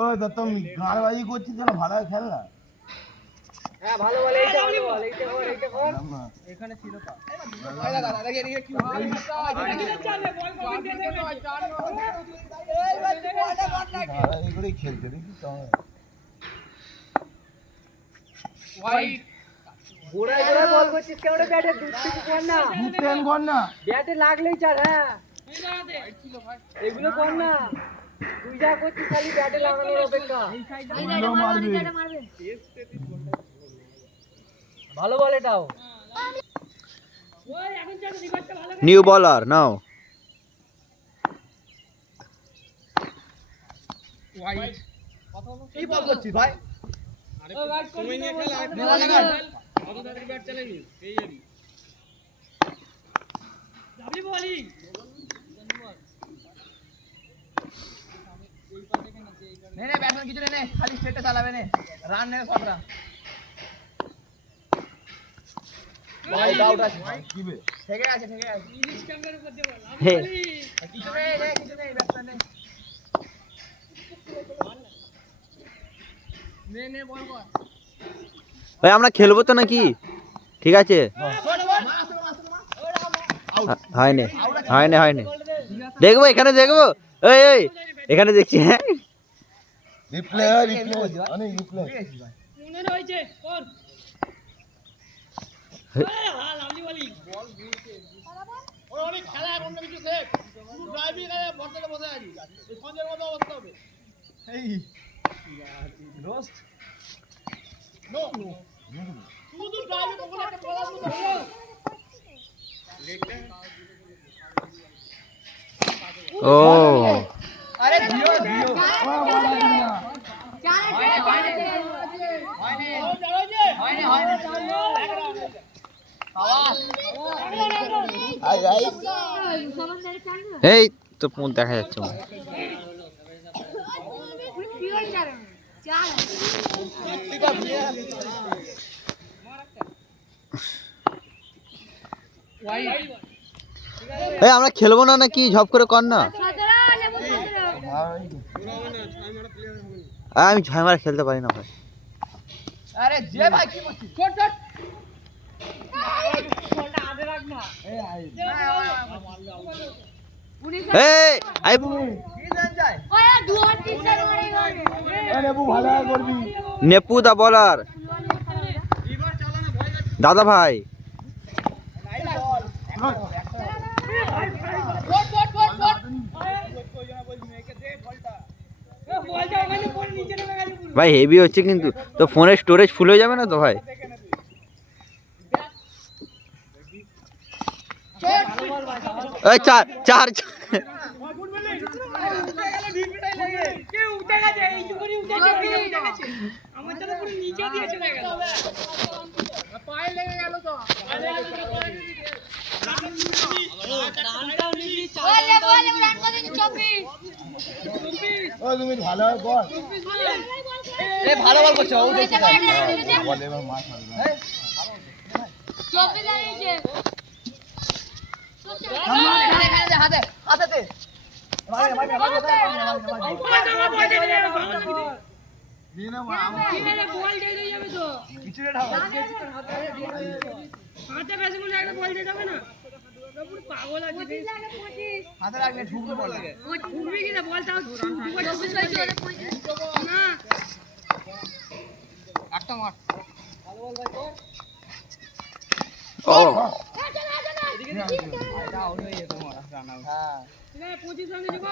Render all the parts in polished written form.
ও দত্তম গাড়বাজি করছিস কেন? ভালো খেল না। হ্যাঁ ভালো বল, এইটা ভালো বল, এইটা কর, এইটা কর। এখানে ছিল পা। এই দাদা দেখি এদিকে কি হচ্ছে? চলে বল কবি দিয়ে দে। এই ভাই বলটা বল না কি? এই করেই খেলতে দেখি তো। হোয়াইট গোড়ায় গোড়ায় বল করছিস কেমন ব্যাটে দুষ্টিমি কর না। দুটেন কর না। ব্যাটে লাগলেই চার। হ্যাঁ এগুলো কর না, তুই যা করছিস খালি ব্যাটে লাগানোর অপেক্ষা। ভালো বল এটাও। নিউ বলার নাও। হোয়াইট কি বল করছিস ভাই? আরে সময় নিয়ে খেল, আর কত তাড়াতাড়ি ব্যাট চালাবি পেয়ে যাবি। যাবি বলি নে নে ব্যাটসম্যান কিছু নে, খালি স্ট্রেটে চালাবে নে, রান নে সব রান। ভাই আউট আছে কি বে? থেকে আছে ইংলিশ ক্যাম্পের উপর দিয়ে বল হে কিছু নেই রে, কিছু নেই ব্যাটসম্যান নে নে বল কর। ভাই আমরা খেলবো তো নাকি? ঠিক আছে। হয়নি হয়নি হয়নি, দেখবো এখানে দেখবো। এই এই এখানে দেখছি। হ্যাঁ রিপ্লে রিপ্লে অনেক রিপ্লে। মনে রয়েছে কর। হ্যাঁ লাভলি বলি বল ঘুরছে ওর অনেক খেলা আর অন্য কিছু সেট শুধু ড্রাইভিং করে বর্তমানে বসে আছি এই সঞ্জয়ের মতো অবস্থা হবে। এই রোস্ট নো শুধু ড্রাইভিং কখনো একটা বলা শুধু ও আরে দিও দিও এই তো ফোন দেখা যাচ্ছে মনে হয়। এই আমরা খেলবো না নাকি? ঝপ করে কর না। আমি ছয় মারা খেলতে পারি না ভাই। আরে যে ভাই কি করছিস? ছোট ছোট বলটা আগে রাখ না। এই আই কি জান যায় ওরে দুয়ার টিচার মারি গলে এ নেবু ভালো করবি। নেপু দা বলার এবার চালা না ভয় লাগছে দাদা ভাই। নাইলা বল ছোট ছোট ছোট ছোট কই জানা বলছি একে দে বলটা এ বলটা ওখানে পড়ে নিচে নেমে গেছে পুরো। ভাই হেভি হচ্ছে কিন্তু, তো ফোনের স্টোরেজ ফুল হয়ে যাবে না তো ভাই? এই চার চার ও তুমি ভালো বল। এ ভালো বল করছো ও দেখি বল এবার মার মারবে। চপি লাগিয়েছে হাতে হাতে হাতে দে মারে মারে মারে দিয়ে না মার। বল দিয়ে যাবে তো কিছু রে ঢাও হাতে বেশি মনে একটা বল দিয়ে যাবে না পুরো পাগল আছে হাতে রাখলে ঢুকবে বল লাগে ও ঢুকবে কি না বল তাও না একটা মার ভালো বল ভাই তো ও এটা আউট হয়ে যেত মার রান আউট হ্যাঁ না 25 রানে দিব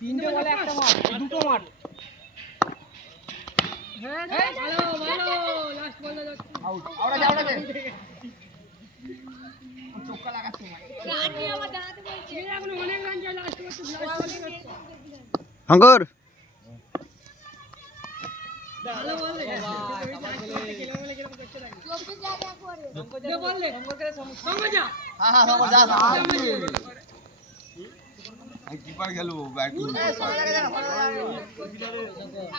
তিনটে বলে একটা মার দুটো মার হ্যাঁ ভালো ভালো লাস্ট বলটা যাচ্ছে আউট আউট দে চোক্কা লাগাচ্ছে মার রান নিয়ে আমার দাঁড়াতে বলছে এখন অনেক রান যায় লাস্ট বলতে শঙ্কর ভালো বল রে খেলে বলে কিরকম করতে লাগে 24 জায়গা করে দে বল রে সমঝা হ্যাঁ হ্যাঁ সমঝ যা এই কিপার গেল ব্যাটিং।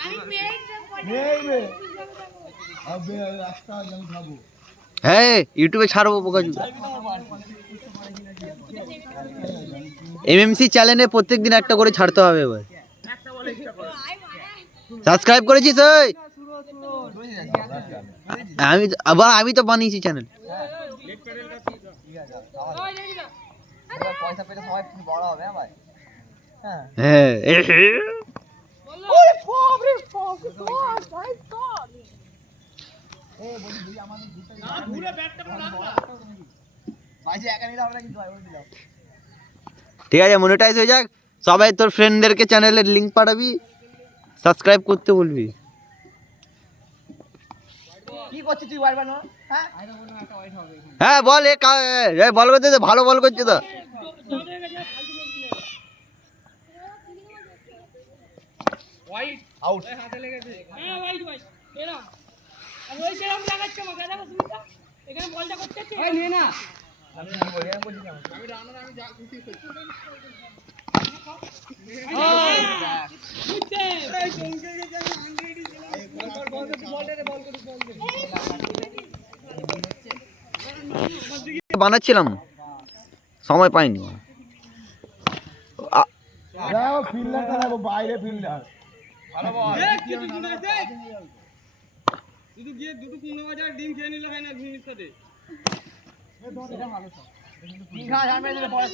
আমি মেরে পড়ে নেই বে। আবে রাস্তা আমি খাবো। হ্যাঁ ইউটিউবে ছাড়বো পোকাচু। এমএমসি চ্যানেলে প্রত্যেকদিন একটা করে ছাড়তে হবে এবার। সাবস্ক্রাইব করেছিস ওই? আমি তো বানিয়েছি চ্যানেল। পয়সা পেলে সবাই বড় হবে ভাই। হ্যাঁ হ্যাঁ না ঘুরে ব্যাটটা করে রাখ না। ভাই যে একা নিলে হবে না কিন্তু ভাই বলে দিলাম। ঠিক আছে, মনিটাইজ হয়ে যাক। সবাই তোর ফ্রেন্ডদেরকে চ্যানেলের লিংক পাঠাবি, সাবস্ক্রাইব করতে বলবি। কি করছিস তুই বারবার না? হ্যাঁ হ্যাঁ বল, বল করতে দে, ভালো বল করছে তো। White out. হাতে লেগেছে। হ্যাঁ হোয়াইট ভাই এরা আর ওই সেরকম লাগাচ্ছে আমাকে দেখো সুমিতা এখানে বলটা করতে ওই নিয়ে না আমি কি বলি আমি বলছি কেন? আমি রানার আমি যা খুশি করছি। বুঝছে বানাচ্ছিলাম, সময় পাইনি। দেখো ফিল্ডার খেলাবো, বাইরে ফিল্ডার। ভালো বল। শুধু গিয়ে দুটো 15,000 ডিম খেয়ে নিলে হয় না ঘুমির সাথে কি খা জানবে পরে